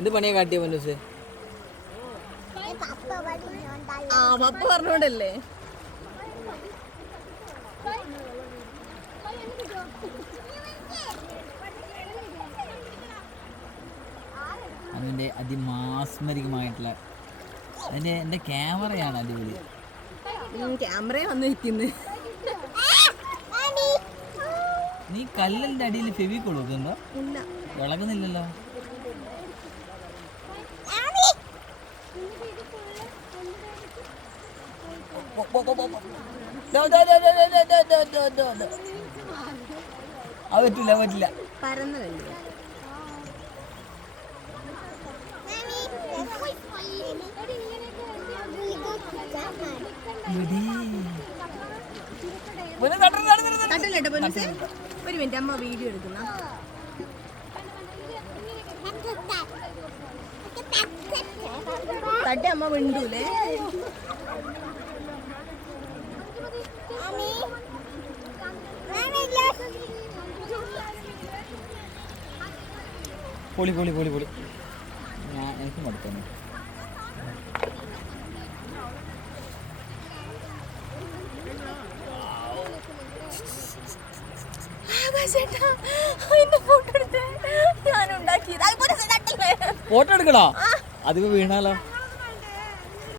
എന്ത് പണിയാ കാട്ടിയ മനുസ് ആ പപ്പ പറഞ്ഞോണ്ടല്ലേ? അതിന്റെ അതിമാസ്മരികമായിട്ടുള്ള അതിന്റെ എന്റെ ക്യാമറയാണ് അടിപൊളി. ക്യാമറയെ വന്ന് നിൽക്കുന്നു. നീ കല്ലിന്റെ അടിയിൽ ഫെവിക്കോളൂ കൊടുക്കുന്നുണ്ടോ ഇല്ല. അത് പറ്റില്ല പറ്റില്ല പരന്നു കഴിഞ്ഞു ഒരു മിനിറ്റ് അമ്മ വീഡിയോ എടുക്കുന്ന. തട്ടി അമ്മ വിണ്ടൂലേ പൊളി പൊളി പൊളി പൊളി. ഞാൻ എനിക്ക് ഉണ്ടാക്കിയത് ഫോട്ടോ എടുക്കണോ? അത് വീണാലോ?